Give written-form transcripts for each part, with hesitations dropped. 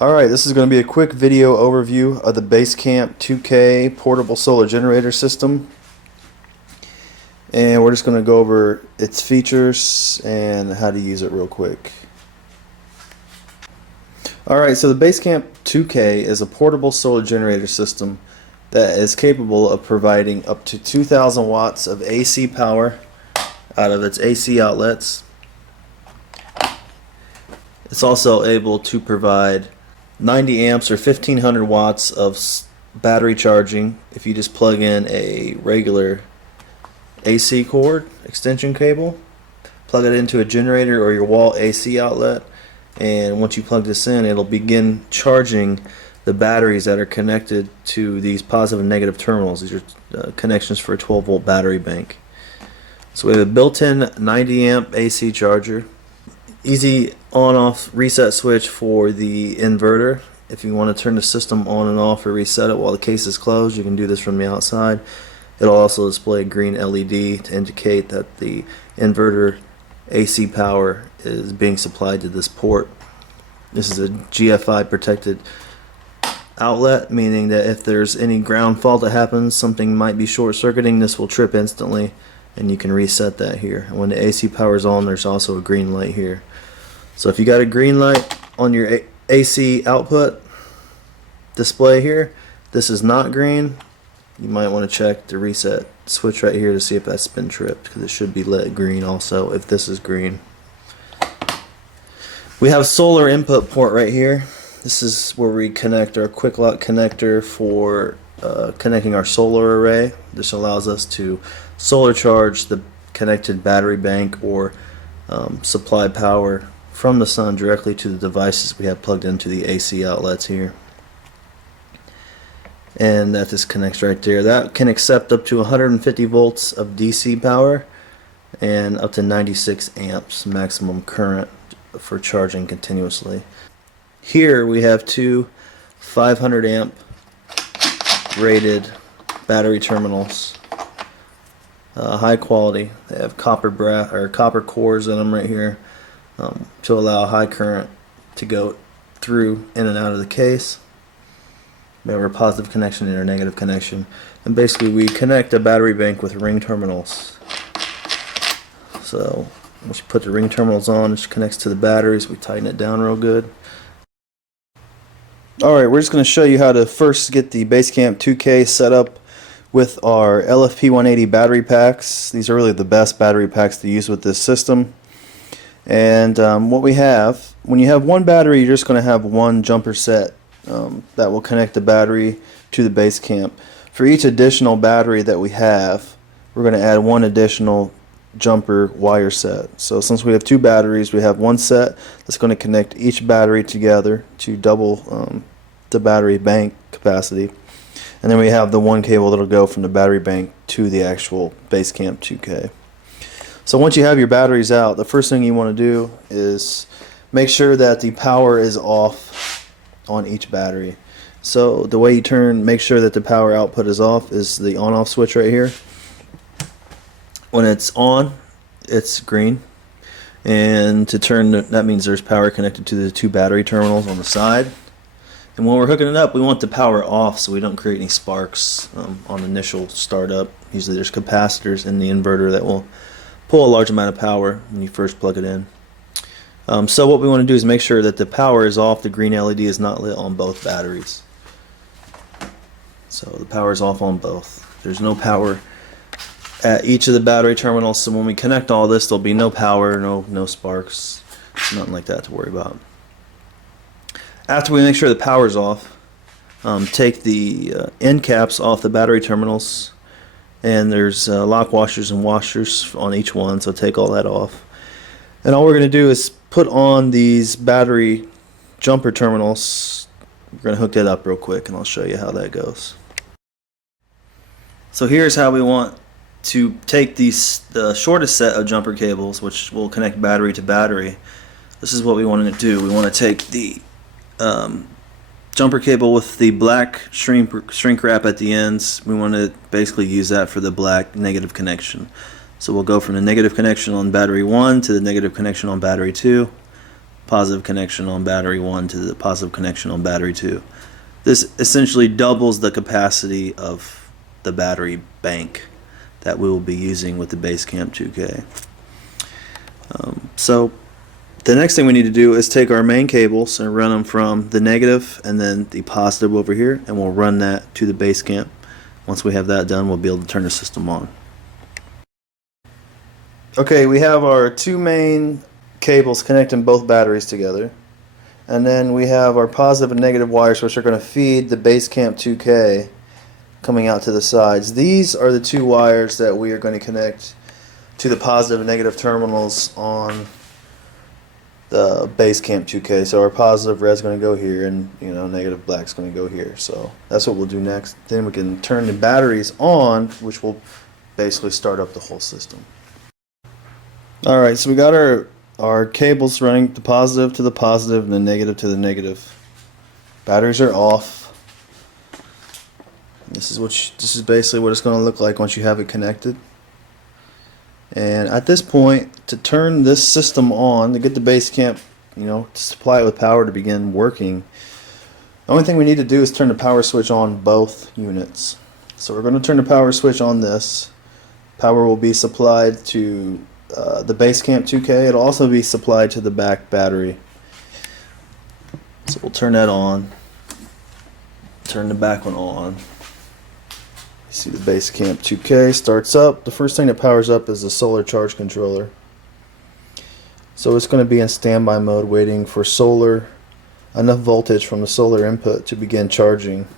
Alright, this is going to be a quick video overview of the Basecamp 2K portable solar generator system. And we're just going to go over its features and how to use it real quick. Alright, so the Basecamp 2K is a portable solar generator system that is capable of providing up to 2,000 watts of AC power out of its AC outlets. It's also able to provide 90 amps or 1500 watts of battery charging if you just plug in a regular AC cord extension cable, plug it into a generator or your wall AC outlet, and once you plug this in, it'll begin charging the batteries that are connected to these positive and negative terminals. These are connections for a 12-volt battery bank. So we have a built-in 90 amp AC charger, easy on-off reset switch for the inverter. If you want to turn the system on and off or reset it while the case is closed, you can do this from the outside. It'll also display a green LED to indicate that the inverter AC power is being supplied to this port. This is a GFI protected outlet, meaning that if there's any ground fault that happens, something might be short-circuiting, this will trip instantly and you can reset that here. And when the AC power is on, there's also a green light here. So if you got a green light on your AC output display here, this is not green, you might want to check the reset switch right here to see if that's been tripped, because it should be lit green also if this is green. We have a solar input port right here. This is where we connect our quick lock connector for connecting our solar array. This allows us to solar charge the connected battery bank or supply power from the sun directly to the devices we have plugged into the AC outlets here. And that just connects right there. That can accept up to 150 volts of DC power and up to 96 amps maximum current for charging continuously. Here we have two 500 amp rated battery terminals, high quality. They have copper cores in them right here to allow high current to go through in and out of the case. We have our positive connection and our negative connection, and basically we connect a battery bank with ring terminals. So once you put the ring terminals on, it connects to the batteries. We tighten it down real good. Alright, we're just going to show you how to first get the Basecamp 2K set up with our LFP 180 battery packs. These are really the best battery packs to use with this system. And what we have, when you have one battery, you're just going to have one jumper set that will connect the battery to the Basecamp. For each additional battery that we have, we're going to add one additional jumper wire set. So since we have two batteries, we have one set that's going to connect each battery together to double the battery bank capacity, and then we have the one cable that'll go from the battery bank to the actual Basecamp 2K. So once you have your batteries out, the first thing you want to do is make sure that the power is off on each battery. So the way you make sure that the power output is off is the on-off switch right here. When it's on, it's green, and to turn that means there's power connected to the two battery terminals on the side. And when we're hooking it up, we want the power off so we don't create any sparks on initial startup. Usually there's capacitors in the inverter that will pull a large amount of power when you first plug it in. So what we want to do is make sure that the power is off, the green LED is not lit on both batteries. So the power is off on both. There's no power at each of the battery terminals, so when we connect all this, there'll be no power, no sparks, nothing like that to worry about. After we make sure the power is off, take the end caps off the battery terminals, and there's lock washers and washers on each one, so take all that off. And all we're going to do is put on these battery jumper terminals. We're going to hook that up real quick and I'll show you how that goes. So here's how we want to take the shortest set of jumper cables, which will connect battery to battery. This is what we want to do. We want to take the jumper cable with the black shrink wrap at the ends. We want to basically use that for the black negative connection. So we'll go from the negative connection on battery 1 to the negative connection on battery 2. positive connection on battery 1 to the positive connection on battery 2. This essentially doubles the capacity of the battery bank that we will be using with the Basecamp 2K. So the next thing we need to do is take our main cables and run them from the negative and then the positive over here, and we'll run that to the Basecamp. Once we have that done, we'll be able to turn the system on. Okay, we have our two main cables connecting both batteries together, and then we have our positive and negative wires which are going to feed the Basecamp 2K coming out to the sides. These are the two wires that we are going to connect to the positive and negative terminals on the Basecamp 2K. So our positive red's going to go here, and negative black's going to go here. So that's what we'll do next. Then we can turn the batteries on, which will basically start up the whole system. Alright, so we got our cables running the positive to the positive and the negative to the negative. Batteries are off. This is basically what it's going to look like once you have it connected. And at this point, to turn this system on, to get the Basecamp, to supply it with power to begin working, the only thing we need to do is turn the power switch on both units. So we're going to turn the power switch on this. Power will be supplied to the Basecamp 2K. It'll also be supplied to the back battery. So we'll turn that on. Turn the back one on. You see the Basecamp 2K starts up. The first thing that powers up is the solar charge controller. So it's going to be in standby mode, waiting for enough voltage from the solar input to begin charging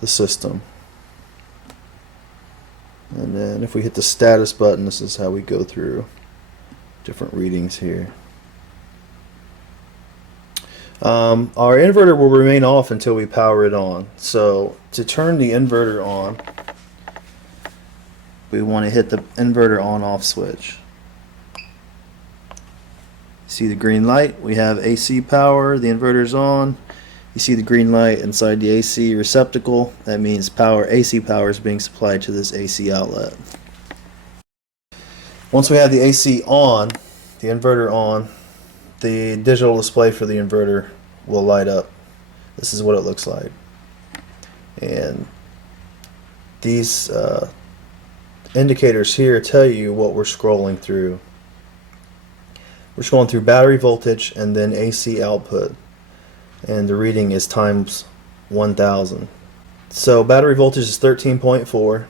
the system. And then if we hit the status button, this is how we go through different readings here. Our inverter will remain off until we power it on. So to turn the inverter on, we want to hit the inverter on-off switch. See the green light? We have AC power. The inverter's on. You see the green light inside the AC receptacle. That means AC power is being supplied to this AC outlet. Once we have the AC on, the inverter on, the digital display for the inverter will light up. This is what it looks like. And these indicators here tell you what we're scrolling through. We're scrolling through battery voltage and then AC output. And the reading is times 1000. So battery voltage is 13.4.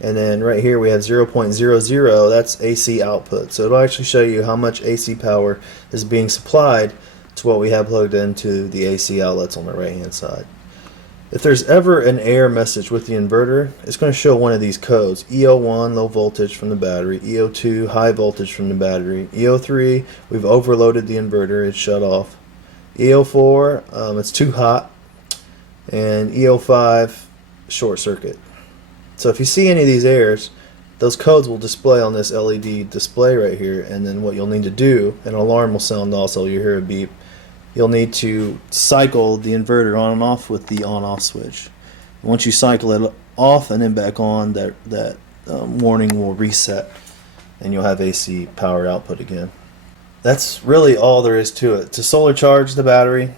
And then right here we have 0.00, that's AC output. So it'll actually show you how much AC power is being supplied to what we have plugged into the AC outlets on the right hand side. If there's ever an error message with the inverter, it's going to show one of these codes. EO1, low voltage from the battery. EO2, high voltage from the battery. EO3, we've overloaded the inverter, it's shut off. EO4, it's too hot. And EO5, short circuit. So if you see any of these errors, those codes will display on this LED display right here, and then what you'll need to do, an alarm will sound also, you hear a beep. You'll need to cycle the inverter on and off with the on-off switch. Once you cycle it off and then back on, that warning will reset and you'll have AC power output again. That's really all there is to it. To solar charge the battery,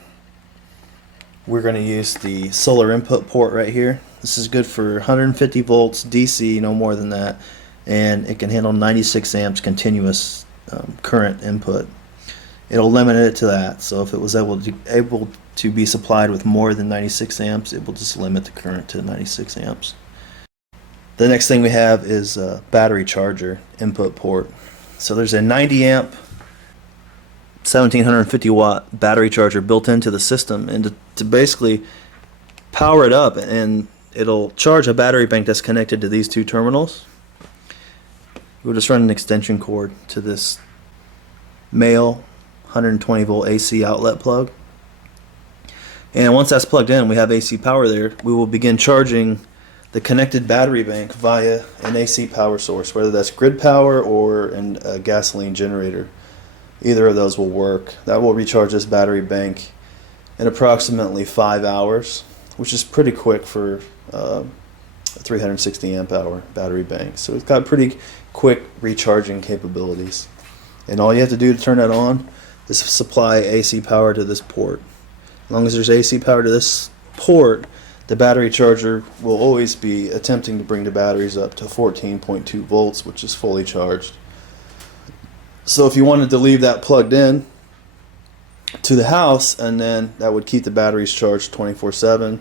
we're going to use the solar input port right here. This is good for 150 volts DC, no more than that, and it can handle 96 amps continuous current input. It'll limit it to that, so if it was able to be supplied with more than 96 amps, it will just limit the current to 96 amps. The next thing we have is a battery charger input port. So there's a 90 amp 1750 watt battery charger built into the system, and to basically power it up, and it'll charge a battery bank that's connected to these two terminals. We'll just run an extension cord to this male 120 volt AC outlet plug, and once that's plugged in, we have AC power there. We will begin charging the connected battery bank via an AC power source, whether that's grid power or a gasoline generator. Either of those will work. That will recharge this battery bank in approximately 5 hours, which is pretty quick for a 360 amp hour battery bank. So it's got pretty quick recharging capabilities. And all you have to do to turn that on is supply AC power to this port. As long as there's AC power to this port, the battery charger will always be attempting to bring the batteries up to 14.2 volts, which is fully charged. So if you wanted to leave that plugged in to the house, and then that would keep the batteries charged 24/7,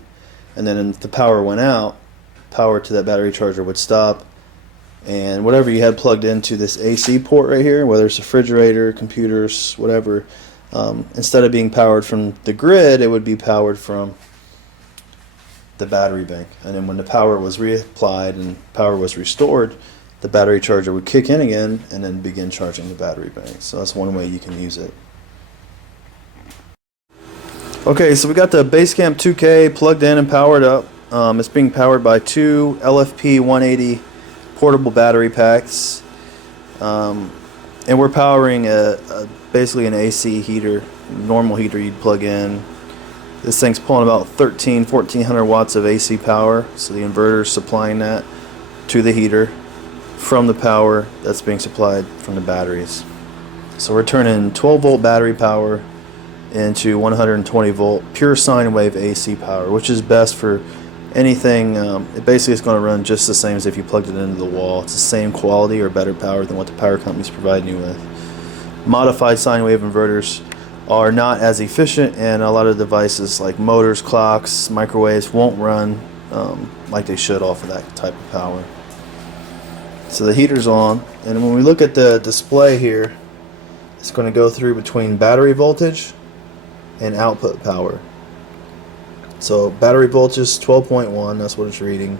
and then if the power went out, power to that battery charger would stop, and whatever you had plugged into this AC port right here, whether it's a refrigerator, computers, whatever, instead of being powered from the grid, it would be powered from the battery bank. And then when the power was reapplied and power was restored, the battery charger would kick in again and then begin charging the battery bank. So that's one way you can use it. Okay, so we got the Basecamp 2K plugged in and powered up. It's being powered by two LFP 180 portable battery packs, and we're powering basically an AC heater, normal heater you'd plug in. This thing's pulling about 1400 watts of AC power, so the inverter is supplying that to the heater from the power that's being supplied from the batteries. So we're turning 12 volt battery power into 120 volt pure sine wave AC power, which is best for anything. It basically is going to run just the same as if you plugged it into the wall. It's the same quality or better power than what the power company's providing you with. Modified sine wave inverters are not as efficient, and a lot of devices like motors, clocks, microwaves won't run like they should off of that type of power. So the heater's on, and when we look at the display here, it's going to go through between battery voltage and output power. So battery voltage 12.1, that's what it's reading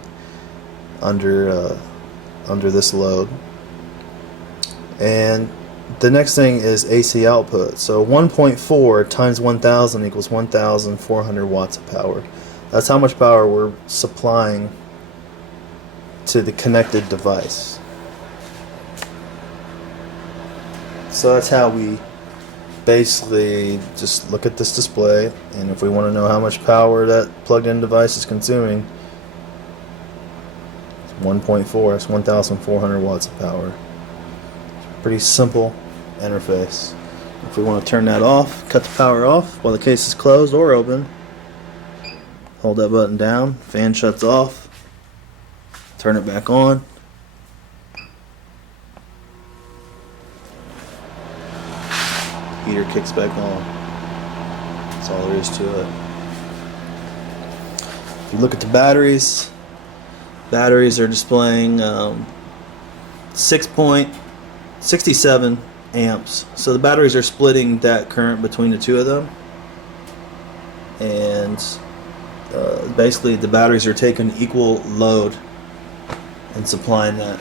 under this load. And the next thing is AC output. So 1.4 times 1000 equals 1400 watts of power. That's how much power we're supplying to the connected device. So that's how we basically just look at this display, and if we want to know how much power that plugged-in device is consuming, it's 1.4, that's 1400 watts of power. Pretty simple interface. If we want to turn that off, cut the power off while the case is closed or open, hold that button down, fan shuts off, turn it back on. Heater kicks back on. That's all there is to it. If you look at the batteries are displaying 6.67 amps. So the batteries are splitting that current between the two of them, and basically the batteries are taking equal load and supplying that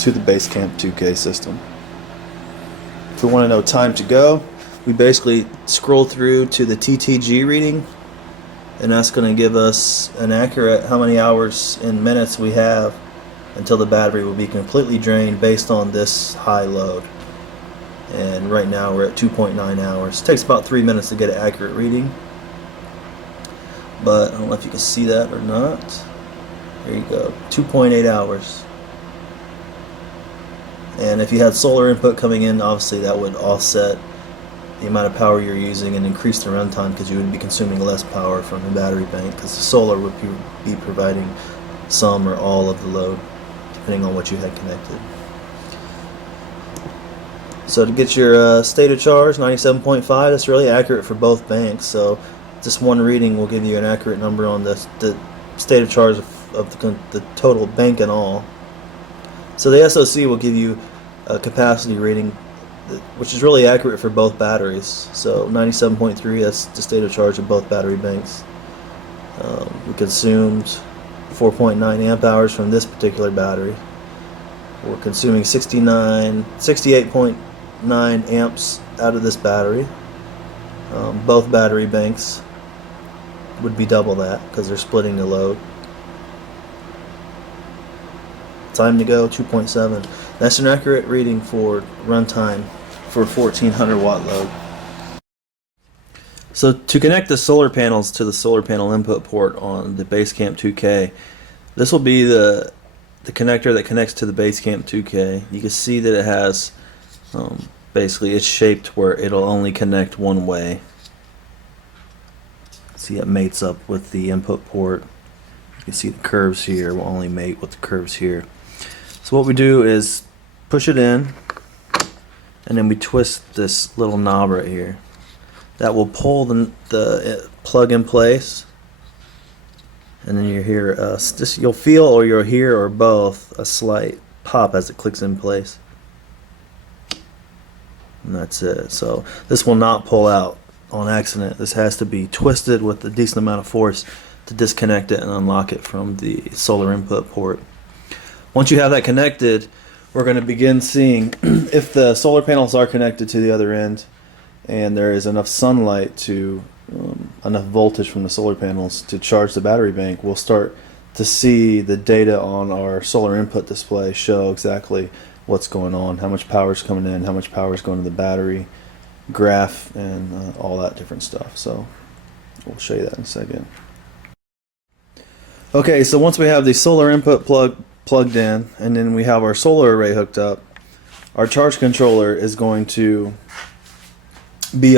to the Basecamp 2K system. If we want to know time to go, we basically scroll through to the TTG reading, and that's going to give us an accurate how many hours and minutes we have until the battery will be completely drained based on this high load. And right now we're at 2.9 hours. It takes about 3 minutes to get an accurate reading, but I don't know if you can see that or not. There you go, 2.8 hours. And if you had solar input coming in, obviously that would offset the amount of power you're using and increase the runtime, because you would be consuming less power from the battery bank, because the solar would be providing some or all of the load depending on what you had connected. So to get your state of charge, 97.5, that's really accurate for both banks. So just one reading will give you an accurate number on the state of charge of the total bank and all. So the SOC will give you a capacity rating, which is really accurate for both batteries. So 97.3, that's the state of charge of both battery banks. We consumed 4.9 amp hours from this particular battery. We're consuming 68.9 amps out of this battery. Both battery banks would be double that because they're splitting the load. Time to go, 2.7. That's an accurate reading for runtime for a 1400 watt load. So to connect the solar panels to the solar panel input port on the Basecamp 2K, this will be the connector that connects to the Basecamp 2K. You can see that it has basically it's shaped where it'll only connect one way. See, it mates up with the input port. You can see the curves here will only mate with the curves here. So what we do is push it in, and then we twist this little knob right here. That will pull the plug in place, and then you hear you'll feel, or you'll hear, or both, a slight pop as it clicks in place. And that's it. So this will not pull out on accident. This has to be twisted with a decent amount of force to disconnect it and unlock it from the solar input port. Once you have that connected, we're going to begin seeing if the solar panels are connected to the other end and there is enough sunlight to enough voltage from the solar panels to charge the battery bank. We'll start to see the data on our solar input display show exactly what's going on, how much power is coming in, how much power is going to the battery, graph, and all that different stuff. So we'll show you that in a second. Okay, so once we have the solar input plugged in, and then we have our solar array hooked up, our charge controller is going to be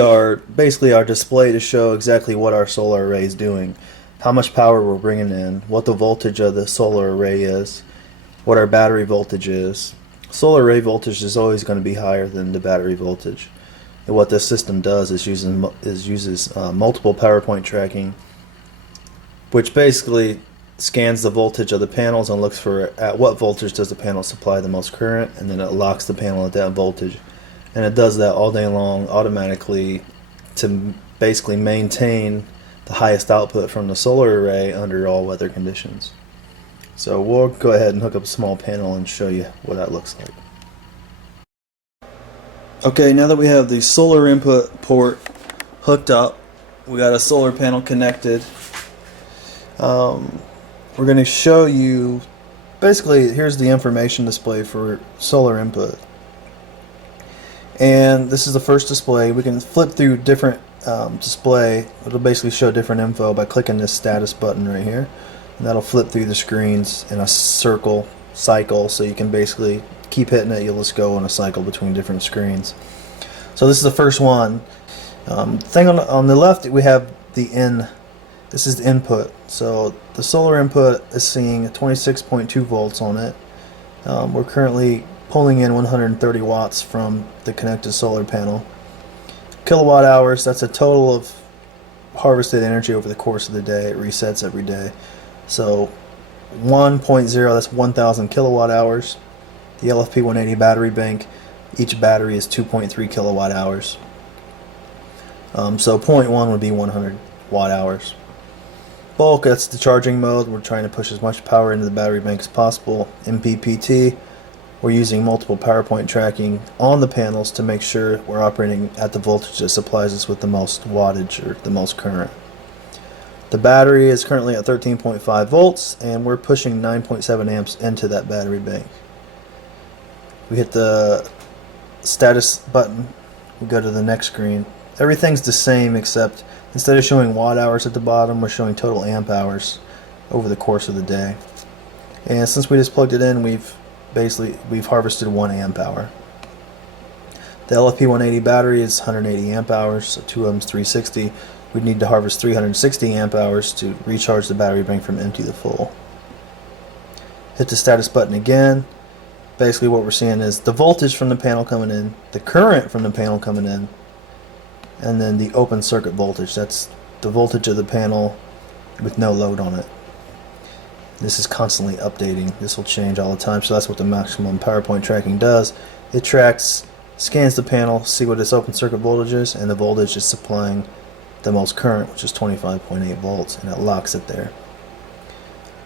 basically our display to show exactly what our solar array is doing, how much power we're bringing in, what the voltage of the solar array is, what our battery voltage is. Solar array voltage is always going to be higher than the battery voltage. And what this system does is uses multiple PowerPoint tracking, which basically scans the voltage of the panels and looks for at what voltage does the panel supply the most current, and then it locks the panel at that voltage. And it does that all day long automatically to basically maintain the highest output from the solar array under all weather conditions. So we'll go ahead and hook up a small panel and show you what that looks like. Okay, now that we have the solar input port hooked up, we got a solar panel connected. We're going to show you, basically, here's the information display for solar input. And this is the first display. We can flip through different display. It'll basically show different info by clicking this status button right here. And that'll flip through the screens in a cycle, so you can basically keep hitting it. You'll just go in a cycle between different screens. So this is the first one. Thing on the left, we have the in. This is the input. So the solar input is seeing 26.2 volts on it. We're currently pulling in 130 watts from the connected solar panel. Kilowatt hours, that's a total of harvested energy over the course of the day. It resets every day. So 1.0, that's 1,000 kilowatt hours. The LFP 180 battery bank, each battery is 2.3 kilowatt hours. So 0.1 would be 100 watt hours. Bulk, that's the charging mode. We're trying to push as much power into the battery bank as possible. MPPT, we're using multiple PowerPoint tracking on the panels to make sure we're operating at the voltage that supplies us with the most wattage or the most current. The battery is currently at 13.5 volts, and we're pushing 9.7 amps into that battery bank. We hit the status button, we go to the next screen. Everything's the same except instead of showing watt hours at the bottom, we're showing total amp hours over the course of the day. And since we just plugged it in, we've harvested 1 amp hour. The LFP 180 battery is 180 amp hours, so 2 of them is 360. We'd need to harvest 360 amp hours to recharge the battery bank from empty to full. Hit the status button again. Basically what we're seeing is the voltage from the panel coming in, the current from the panel coming in, and then the open circuit voltage. That's the voltage of the panel with no load on it. This is constantly updating. This will change all the time, so that's what the maximum PowerPoint tracking does. It tracks, scans the panel, see what its open circuit voltage is, and the voltage is supplying the most current, which is 25.8 volts, and it locks it there.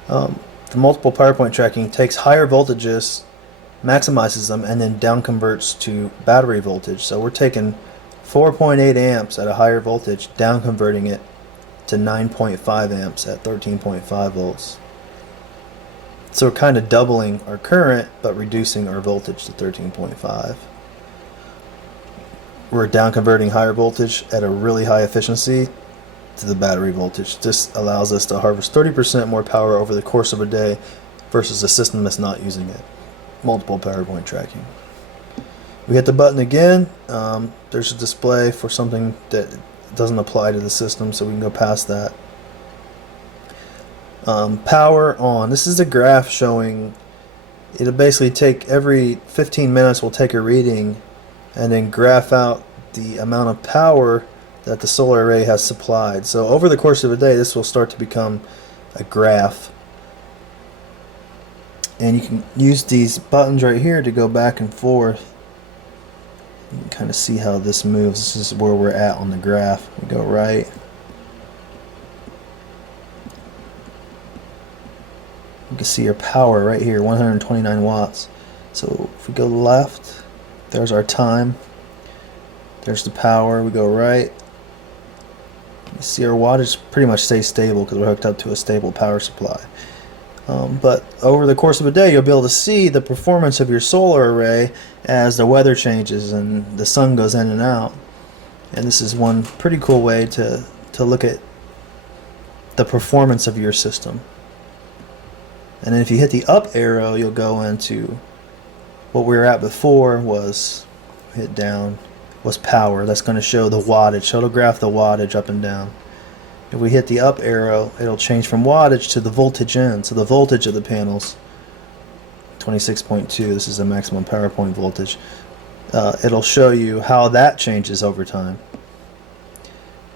The multiple PowerPoint tracking takes higher voltages, maximizes them, and then down converts to battery voltage. So we're taking 4.8 amps at a higher voltage, down converting it to 9.5 amps at 13.5 volts. So we're kind of doubling our current, but reducing our voltage to 13.5. We're down converting higher voltage at a really high efficiency to the battery voltage. This allows us to harvest 30% more power over the course of a day versus a system that's not using it. Multiple PowerPoint tracking. We hit the button again. There's a display for something that doesn't apply to the system, so we can go past that. Power on. This is a graph showing it'll basically take every 15 minutes we'll take a reading and then graph out the amount of power that the solar array has supplied. So over the course of a day, this will start to become a graph. And you can use these buttons right here to go back and forth. You can kind of see how this moves. This is where we're at on the graph. We go right. You can see your power right here, 129 watts. So if we go left, there's our time. There's the power. We go right. You see our wattage pretty much stays stable because we're hooked up to a stable power supply. But over the course of a day, you'll be able to see the performance of your solar array as the weather changes and the sun goes in and out. And this is one pretty cool way to look at the performance of your system. And then if you hit the up arrow, you'll go into what we were at before was, hit down, was power. That's going to show the wattage. So it'll graph the wattage up and down. If we hit the up arrow, it'll change from wattage to the voltage in. So the voltage of the panels, 26.2, this is the maximum power point voltage. It'll show you how that changes over time.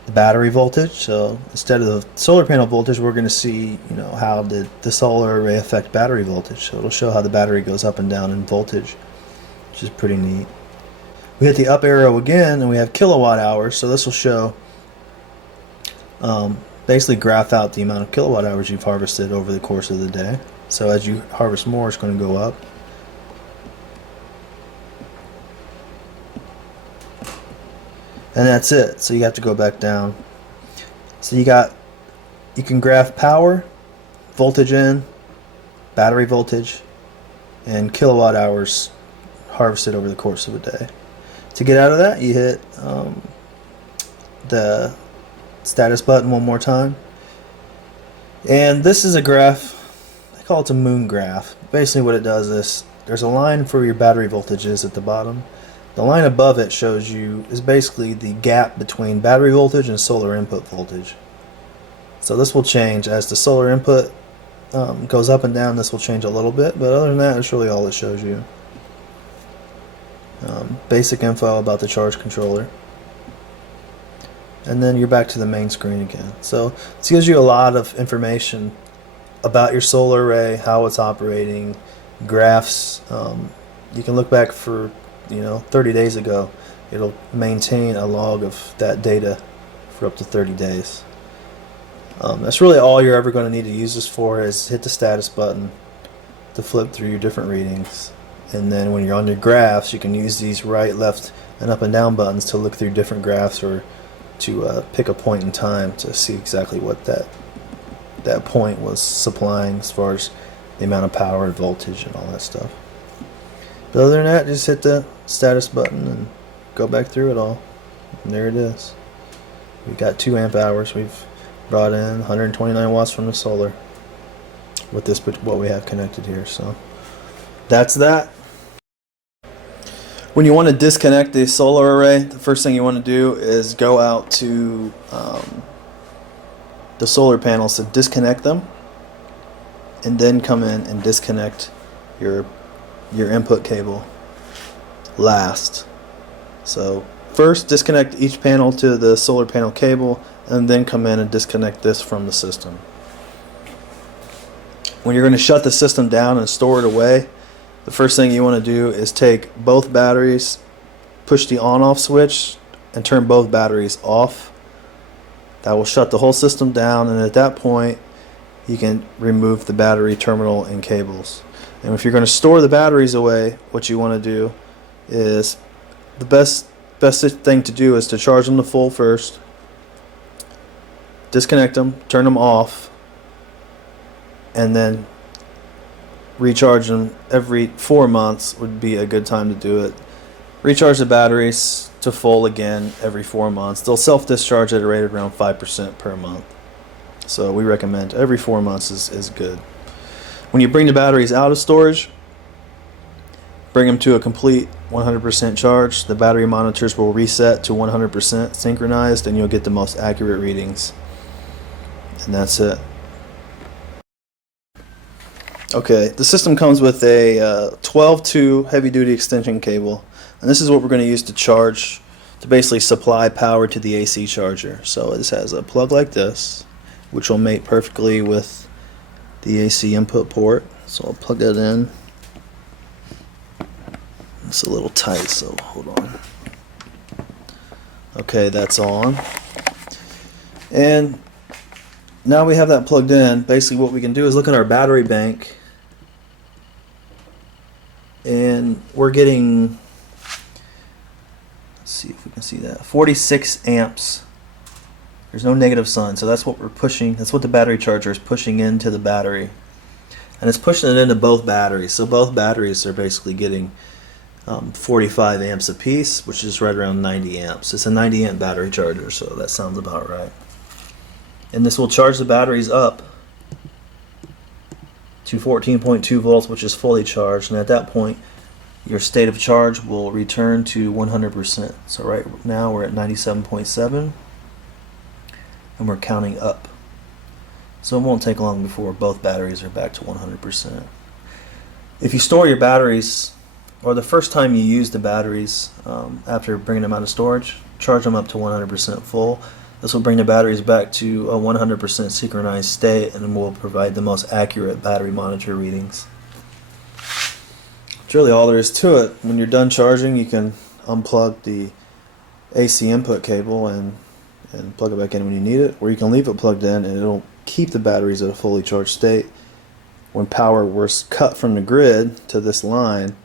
The battery voltage, so instead of the solar panel voltage, we're going to see, how did the solar array affect battery voltage. So it'll show how the battery goes up and down in voltage, which is pretty neat. We hit the up arrow again and we have kilowatt hours, so this will show basically graph out the amount of kilowatt hours you've harvested over the course of the day. So as you harvest more, it's going to go up. And that's it. So you have to go back down. So you can graph power, voltage in, battery voltage, and kilowatt hours harvested over the course of a day. To get out of that, you hit the status button one more time. And this is a graph. I call it a moon graph. Basically what it does is there's a line for your battery voltages at the bottom. The line above it shows you is basically the gap between battery voltage and solar input voltage. So this will change as the solar input goes up and down. This will change a little bit, but other than that, it's really all it shows you. Basic info about the charge controller. And then you're back to the main screen again. So this gives you a lot of information about your solar array, how it's operating, graphs. You can look back for 30 days ago. It'll maintain a log of that data for up to 30 days. That's really all you're ever going to need to use this for, is hit the status button to flip through your different readings. And then when you're on your graphs, you can use these right, left, and up and down buttons to look through different graphs, or to pick a point in time to see exactly what that point was supplying as far as the amount of power and voltage and all that stuff. But other than that, just hit the status button and go back through it all. And there it is. We got 2 amp hours. We've brought in 129 watts from the solar with this, what we have connected here. So that's that. When you want to disconnect the solar array, the first thing you want to do is go out to the solar panels to disconnect them, and then come in and disconnect your input cable last. So first disconnect each panel to the solar panel cable, and then come in and disconnect this from the system. When you're going to shut the system down and store it away, the first thing you want to do is take both batteries, push the on-off switch, and turn both batteries off. That will shut the whole system down, and at that point you can remove the battery terminal and cables. And if you're going to store the batteries away, what you want to do is, the best thing to do is to charge them to full first, disconnect them, turn them off, and then recharge them every 4 months would be a good time to do it. Recharge the batteries to full again every 4 months. They'll self-discharge at a rate of around 5% per month. So we recommend every 4 months is good. When you bring the batteries out of storage, bring them to a complete 100% charge. The battery monitors will reset to 100% synchronized, and you'll get the most accurate readings. And that's it. Okay, the system comes with a 12-2 heavy-duty extension cable, and this is what we're going to use to charge, to basically supply power to the AC charger. So this has a plug like this, which will mate perfectly with the AC input port. So I'll plug it in. It's a little tight, so hold on. Okay, that's on. And now we have that plugged in. Basically what we can do is look at our battery bank, and we're getting, let's see if we can see that, 46 amps. There's no negative sign, so that's what we're pushing. That's what the battery charger is pushing into the battery, and it's pushing it into both batteries. So both batteries are basically getting 45 amps a piece, which is right around 90 amps. It's a 90 amp battery charger, so that sounds about right. And this will charge the batteries up to 14.2 volts, which is fully charged, and at that point your state of charge will return to 100%. So right now we're at 97.7, and we're counting up. So it won't take long before both batteries are back to 100%. If you store your batteries, or the first time you use the batteries after bringing them out of storage, charge them up to 100% full. This will bring the batteries back to a 100% synchronized state, and will provide the most accurate battery monitor readings. That's really all there is to it. When you're done charging, you can unplug the AC input cable and plug it back in when you need it, or you can leave it plugged in and it'll keep the batteries at a fully charged state. When power was cut from the grid to this line,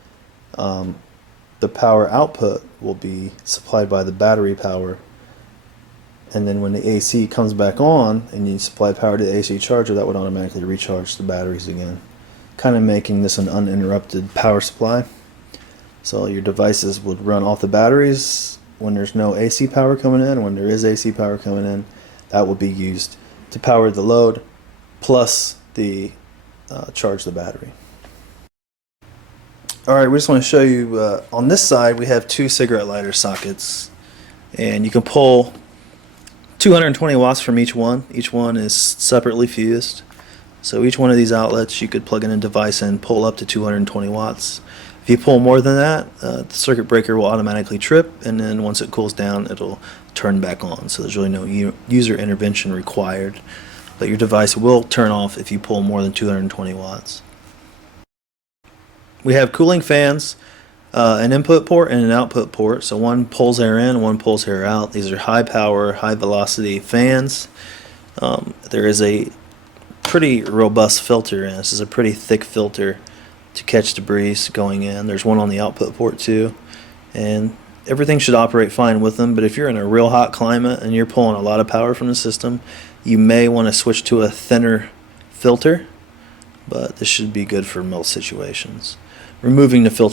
the power output will be supplied by the battery power, and then when the AC comes back on and you supply power to the AC charger, that would automatically recharge the batteries again, kind of making this an uninterrupted power supply. So your devices would run off the batteries when there's no AC power coming in, and when there is AC power coming in, that will be used to power the load plus the charge the battery. Alright, we just want to show you, on this side we have two cigarette lighter sockets, and you can pull 220 watts from each one. Each one is separately fused, so each one of these outlets you could plug in a device and pull up to 220 watts. If you pull more than that, the circuit breaker will automatically trip, and then once it cools down it'll turn back on, so there's really no user intervention required, but your device will turn off if you pull more than 220 watts. We have cooling fans, an input port and an output port. So one pulls air in, one pulls air out. These are high power, high velocity fans. There is a pretty robust filter in. This is a pretty thick filter to catch debris going in. There's one on the output port too, and everything should operate fine with them. But if you're in a real hot climate and you're pulling a lot of power from the system, you may want to switch to a thinner filter, but this should be good for most situations. Removing the filter